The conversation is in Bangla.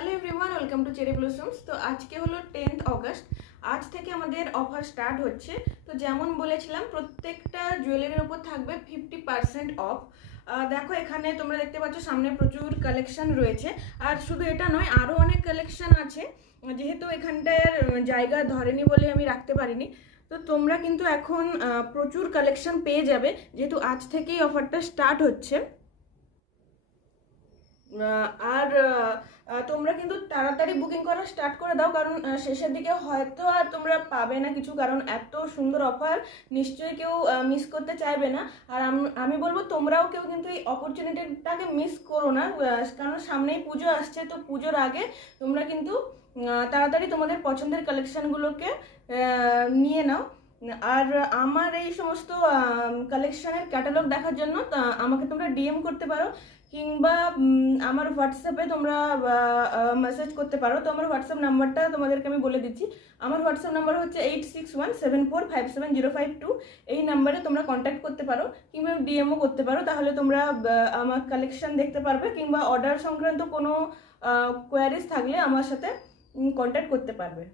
Hello everyone, welcome to cherry blossoms. তো আজকে হলো 10th অগস্ট। আজ থেকে আমাদের অফার স্টার্ট হচ্ছে। তো যেমন বলেছিলাম, প্রত্যেকটা জুয়েলারির উপর থাকবে 50% অফ। দেখো, এখানে তোমরা দেখতে পাচ্ছ সামনে প্রচুর কালেকশন রয়েছে। আর শুধু এটা নয়, আরও অনেক কালেকশন আছে। যেহেতু এখানটার জায়গা ধরেনি বলে আমি রাখতে পারিনি। তো তোমরা কিন্তু এখন প্রচুর কালেকশন পেয়ে যাবে, যেহেতু আজ থেকেই অফারটা স্টার্ট হচ্ছে। আর তোমরা কিন্তু তাড়াতাড়ি বুকিং করা স্টার্ট করে দাও, কারণ শেষের দিকে হয়তো আর তোমরা পাবে না কিছু, কারণ এত সুন্দর অফার নিশ্চয়ই কেউ মিস করতে চাইবে না। আর আমি বলবো তোমরাও কেউ কিন্তু এই অপরচুনিটিটাকে মিস করো না, কারণ সামনেই পুজো আসছে। তো পুজোর আগে তোমরা কিন্তু তাড়াতাড়ি তোমাদের পছন্দের কালেকশানগুলোকে নিয়ে নাও। আর আমার এই সমস্ত কালেকশানের ক্যাটালগ দেখার জন্য আমাকে তোমরা ডিএম করতে পারো, কিংবা আমার হোয়াটসঅ্যাপে তোমরা মেসেজ করতে পারো। তো আমার হোয়াটসঅ্যাপ নাম্বারটা তোমাদেরকে আমি বলে দিচ্ছি। আমার হোয়াটসঅ্যাপ নাম্বার হচ্ছে 8617457052। এই নাম্বারে তোমরা কন্ট্যাক্ট করতে পারো, কিংবা ডিএমও করতে পারো। তাহলে তোমরা আমার কালেকশন দেখতে পারবে, কিংবা অর্ডার সংক্রান্ত কোনো কোয়ারিজ থাকলে আমার সাথে কন্ট্যাক্ট করতে পারবে।